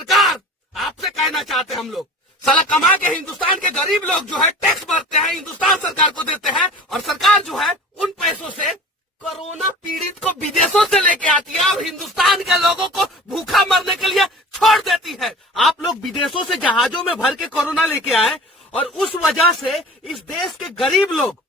सरकार, आपसे कहना चाहते हैं हम लोग, साला कमा के हिंदुस्तान के गरीब लोग जो है टैक्स भरते हैं, हिंदुस्तान सरकार को देते हैं, और सरकार जो है उन पैसों से कोरोना पीड़ित को विदेशों से लेके आती है और हिंदुस्तान के लोगों को भूखा मरने के लिए छोड़ देती है। आप लोग विदेशों से जहाजों में भर के कोरोना लेके आए और उस वजह से इस देश के गरीब लोग,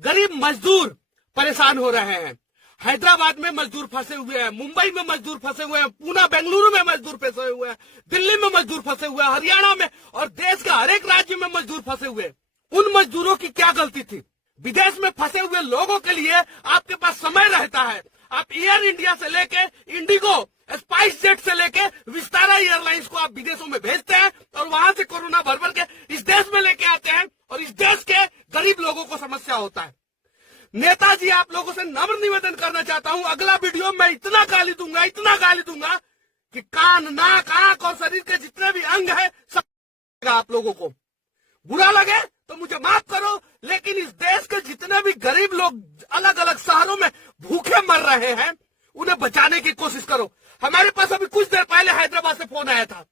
गरीब मजदूर परेशान हो रहे हैं। हैदराबाद में मजदूर फंसे हुए हैं, मुंबई में मजदूर फंसे हुए हैं, पूना बेंगलुरु में मजदूर फंसे हुए हैं, दिल्ली में मजदूर फंसे हुए हैं, हरियाणा में और देश के हर एक राज्य में मजदूर फंसे हुए हैं। उन मजदूरों की क्या गलती थी? विदेश में फंसे हुए लोगों के लिए आपके पास समय रहता है। आप एयर इंडिया से लेके इंडिगो, स्पाइस जेट से लेके विस्तारा एयरलाइंस को आप विदेशों में भेजते हैं और वहां से कोरोना भर भर के इस देश में लेके आते हैं और इस देश के गरीब लोगों को समस्या होता है। नेताजी, आप लोगों से नम्र निवेदन करना चाहता हूं, अगला वीडियो में इतना गाली दूंगा कि कान, नाक, आंख और शरीर के जितने भी अंग है सब आप लोगों को बुरा लगे तो मुझे माफ करो, लेकिन इस देश के जितने भी गरीब लोग अलग अलग शहरों में भूखे मर रहे हैं उन्हें बचाने की कोशिश करो। हमारे पास अभी कुछ देर पहले हैदराबाद से फोन आया था,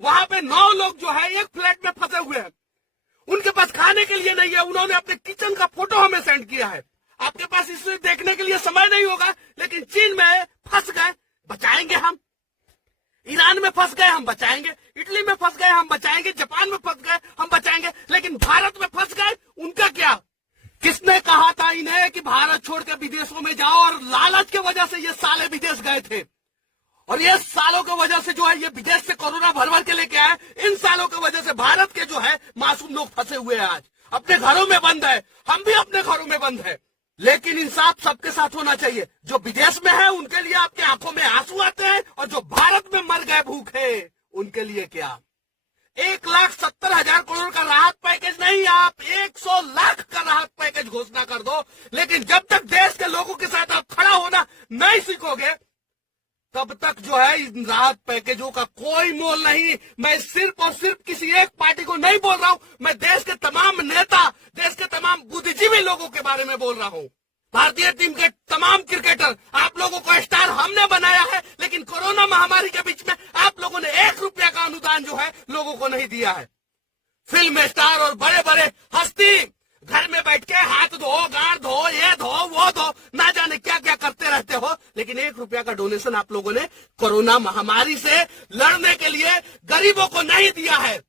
वहां पे 9 लोग जो है एक फ्लैट में फंसे हुए हैं, उनके पास खाने के लिए नहीं है। उन्होंने अपने किचन का फोटो हमें सेंड किया है। आपके पास इसे देखने के लिए समय नहीं होगा, लेकिन चीन में फंस गए, बचाएंगे हम। ईरान में फंस गए, हम बचाएंगे। इटली में फंस गए, हम बचाएंगे। जापान में फंस गए, हम बचाएंगे। लेकिन भारत में फंस गए, उनका क्या? किसने कहा था इन्हें कि भारत छोड़ के विदेशों में जाओ? और लालच के वजह से ये साले विदेश गए थे, और ये सालों की वजह से जो है ये विदेश से कोरोना भर भर के लेके आए। इन सालों की वजह से भारत के जो है मासूम लोग फंसे हुए हैं, आज अपने घरों में बंद है। हम भी अपने घरों में बंद है, लेकिन इंसाफ सबके साथ होना चाहिए। जो विदेश में है उनके लिए आपकी आंखों में आंसू आते हैं, और जो भारत में मर गए भूखे उनके लिए क्या? 1,70,000 करोड़ का राहत पैकेज नहीं, आप 100 लाख का राहत पैकेज घोषणा कर दो। लेकिन जब तक देश के लोगों के साथ आप खड़ा होना नहीं सीखोगे, तब तक जो है इन राहत पैकेजों का कोई मोल नहीं। मैं सिर्फ और सिर्फ किसी एक पार्टी को नहीं बोल रहा हूं, मैं देश के तमाम नेता, देश के तमाम बुद्धिजीवी लोगों के बारे में बोल रहा हूं। भारतीय टीम के तमाम क्रिकेटर, आप लोगों को स्टार हमने बनाया है, लेकिन कोरोना महामारी के बीच में आप लोगों ने 1 रुपया का अनुदान जो है लोगों को नहीं दिया है। फिल्म स्टार और बड़े बड़े हस्ती घर में बैठ के हाथ धो, गांड धो, ये धो, वो धो, ना जाने क्या क्या करते रहते हो, लेकिन 1 रुपया का डोनेशन आप लोगों ने कोरोना महामारी से लड़ने के लिए गरीबों को नहीं दिया है।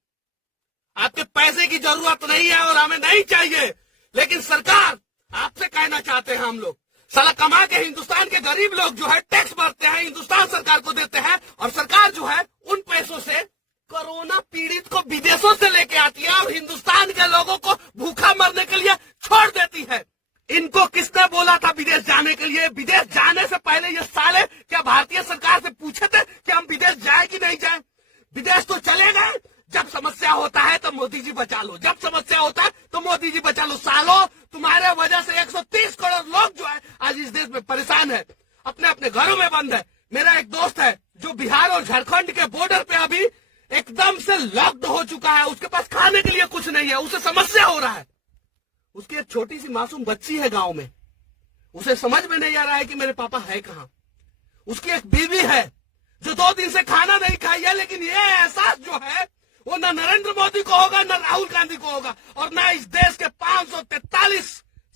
आपके पैसे की जरूरत नहीं है और हमें नहीं चाहिए, लेकिन सरकार, आपसे कहना चाहते हैं हम लोग, साला कमा के हिंदुस्तान के गरीब लोग जो है टैक्स भरते हैं, हिंदुस्तान सरकार को देते हैं, और सरकार जो है उन पैसों से कोरोना पीड़ित को विदेशों से लेके आती है और हिंदुस्तान के लोगों को भूखा मरने के लिए छोड़ देती है। इनको किसने बोला था विदेश जाने के लिए? विदेश जाने से पहले ये साले क्या भारतीय सरकार से पूछे थे कि हम विदेश जाए कि नहीं जाए? विदेश तो चले गए। जब समस्या होता है तो मोदी जी बचा लो, जब समस्या होता है तो मोदी जी बचा लो। सालों, तुम्हारे वजह से 130 करोड़ लोग जो है आज इस देश में परेशान है, अपने अपने घरों में बंद है। मेरा एक दोस्त है जो बिहार और झारखंड के बॉर्डर पे अभी एकदम से लॉक्ड हो चुका है, उसके पास खाने के लिए कुछ नहीं है, उसे समस्या हो रहा है। उसकी एक छोटी सी मासूम बच्ची है गांव में, उसे समझ में नहीं आ रहा है कि मेरे पापा है कहाँ। उसकी एक बीवी है जो 2 दिन से खाना नहीं खाई है, लेकिन ये एहसास जो है वो न नरेंद्र मोदी को होगा, न राहुल गांधी को होगा, और न इस देश के 543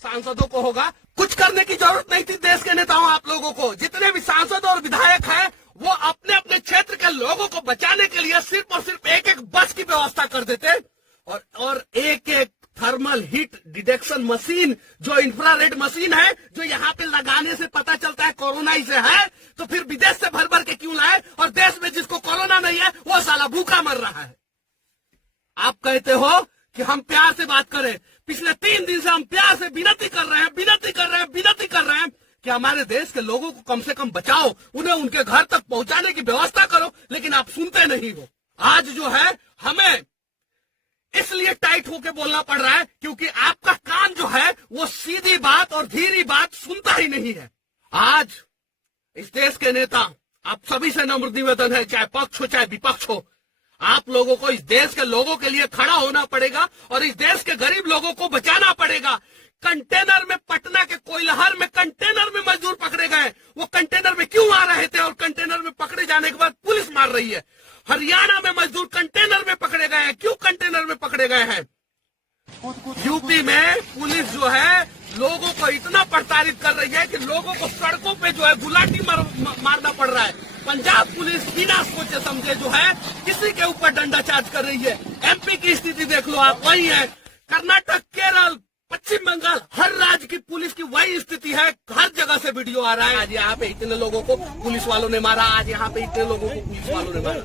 सांसदों को होगा। कुछ करने की जरूरत नहीं थी देश के नेताओं, आप लोगों को। जितने भी सांसद और विधायक हैं वो अपने अपने क्षेत्र के लोगों को बचाने के लिए सिर्फ और सिर्फ एक बस की व्यवस्था कर देते, और एक थर्मल हीट डिटेक्शन मशीन, जो इंफ्रारेड मशीन है, जो यहाँ पे लगाने से पता चलता है कोरोना इसे है, तो फिर विदेश से भर भर के क्यों लाए? और देश में जिसको कोरोना नहीं है वो साला भूखा मर रहा है। आप कहते हो कि हम प्यार से बात करें, पिछले 3 दिन से हम प्यार से विनती कर रहे हैं कि हमारे देश के लोगों को कम से कम बचाओ, उन्हें उनके घर तक पहुंचाने की व्यवस्था करो, लेकिन आप सुनते नहीं हो। आज जो है हमें इसलिए टाइट होके बोलना पड़ रहा है क्योंकि आपका कान जो है वो सीधी बात और धीरी बात सुनता ही नहीं है। आज इस देश के नेता, आप सभी से नम्र निवेदन है, चाहे पक्ष हो चाहे विपक्ष हो, आप लोगों को इस देश के लोगों के लिए खड़ा होना पड़ेगा और इस देश के गरीब लोगों को बचाना पड़ेगा। कंटेनर में, पटना के कोइलहर में कंटेनर में मजदूर पकड़े गए। वो कंटेनर में क्यों आ रहे थे और कंटेनर में पकड़े जाने के बाद पुलिस मार रही है। हरियाणा में मजदूर कंटेनर में पकड़े गए हैं। क्यों कंटेनर में पकड़े गए हैं? यूपी में पुलिस जो है लोगों को इतना प्रताड़ित कर रही है कि लोगों को सड़कों पे जो है गुलाटी मारना पड़ रहा है। पंजाब पुलिस बिना सोचे समझे जो है किसी के ऊपर डंडा चार्ज कर रही है। एमपी की स्थिति देख लो आप, वही है। कर्नाटक, केरल, पश्चिम बंगाल, हर राज्य की पुलिस की वही स्थिति है। हर जगह से वीडियो आ रहा है, आज यहाँ पे इतने लोगों को पुलिस वालों ने मारा, आज यहाँ पे इतने लोगों को पुलिस वालों ने मारा।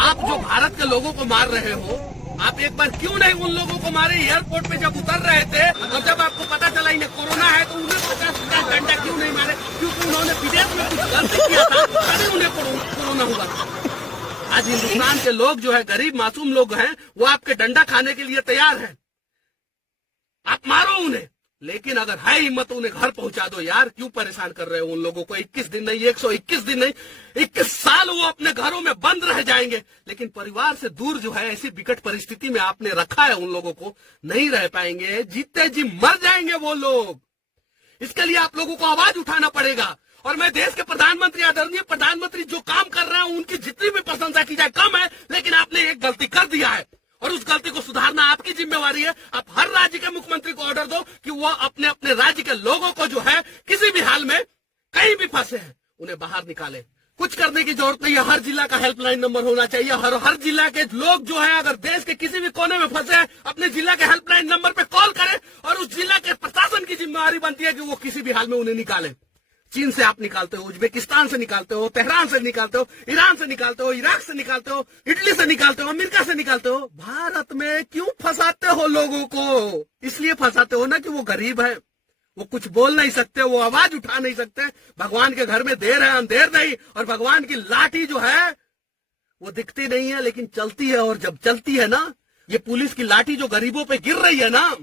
आप जो भारत के लोगों को मार रहे हो, आप एक बार क्यों नहीं उन लोगों को मारे? एयरपोर्ट पे जब उतर रहे थे और जब आपको पता चला इन्हें कोरोना है तो उन्हें 50 डंडा क्यों नहीं मारे? क्योंकि उन्होंने विदेश में कुछ गलती किया था, तभी उन्हें कोरोना हुआ। आज हिंदुस्तान के लोग जो है, गरीब मासूम लोग हैं, वो आपके डंडा खाने के लिए तैयार हैं। आप मारो उन्हें, लेकिन अगर है हिम्मत उन्हें घर पहुंचा दो यार। क्यों परेशान कर रहे हो उन लोगों को? 21 दिन नहीं, 121 दिन नहीं, 21 साल वो अपने घरों में बंद रह जाएंगे, लेकिन परिवार से दूर जो है ऐसी विकट परिस्थिति में आपने रखा है उन लोगों को, नहीं रह पाएंगे, जीते जी मर जाएंगे वो लोग। इसके लिए आप लोगों को आवाज उठाना पड़ेगा। और मैं देश के प्रधानमंत्री, आदरणीय प्रधानमंत्री जो काम कर रहे हैं उनकी जितनी भी प्रशंसा की जाए कम है, लेकिन आपने एक गलती कर दिया है और उस गलती को सुधारना आपकी जिम्मेवारी है। आप हर राज्य के मुख्यमंत्री को ऑर्डर दो कि वो अपने अपने राज्य के लोगों को जो है किसी भी हाल में कहीं भी फंसे हैं उन्हें बाहर निकाले। कुछ करने की जरूरत नहीं है। हर जिला का हेल्पलाइन नंबर होना चाहिए। हर जिला के लोग जो है अगर देश के किसी भी कोने में फंसे हैं, अपने जिला के हेल्पलाइन नंबर पे कॉल करें और उस जिला के प्रशासन की जिम्मेवारी बनती है कि वो किसी भी हाल में उन्हें निकाले। चीन से आप निकालते हो, उज्बेकिस्तान से निकालते हो, तेहरान से निकालते हो, ईरान से निकालते हो, इराक से निकालते हो, इटली से निकालते हो, अमेरिका से निकालते हो। भारत में क्यों फंसाते हो लोगों को? इसलिए फंसाते हो ना कि वो गरीब है, वो कुछ बोल नहीं सकते, वो आवाज उठा नहीं सकते। भगवान के घर में देर है अंधेर नहीं, और भगवान की लाठी जो है वो दिखती नहीं है लेकिन चलती है। और जब चलती है ना, ये पुलिस की लाठी जो गरीबों पे गिर रही है ना,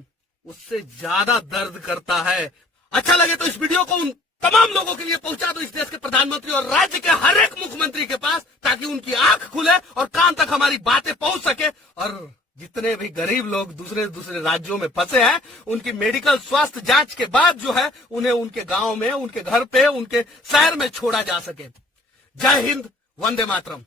उससे ज्यादा दर्द करता है। अच्छा लगे तो इस वीडियो को उन तमाम लोगों के लिए पहुंचा दो, इस देश के प्रधानमंत्री और राज्य के हर एक मुख्यमंत्री के पास, ताकि उनकी आंख खुले और कान तक हमारी बातें पहुंच सके। और जितने भी गरीब लोग दूसरे राज्यों में फंसे हैं, उनकी मेडिकल स्वास्थ्य जांच के बाद जो है उन्हें उनके गांव में, उनके घर पे, उनके शहर में छोड़ा जा सके। जय हिंद, वंदे मातरम।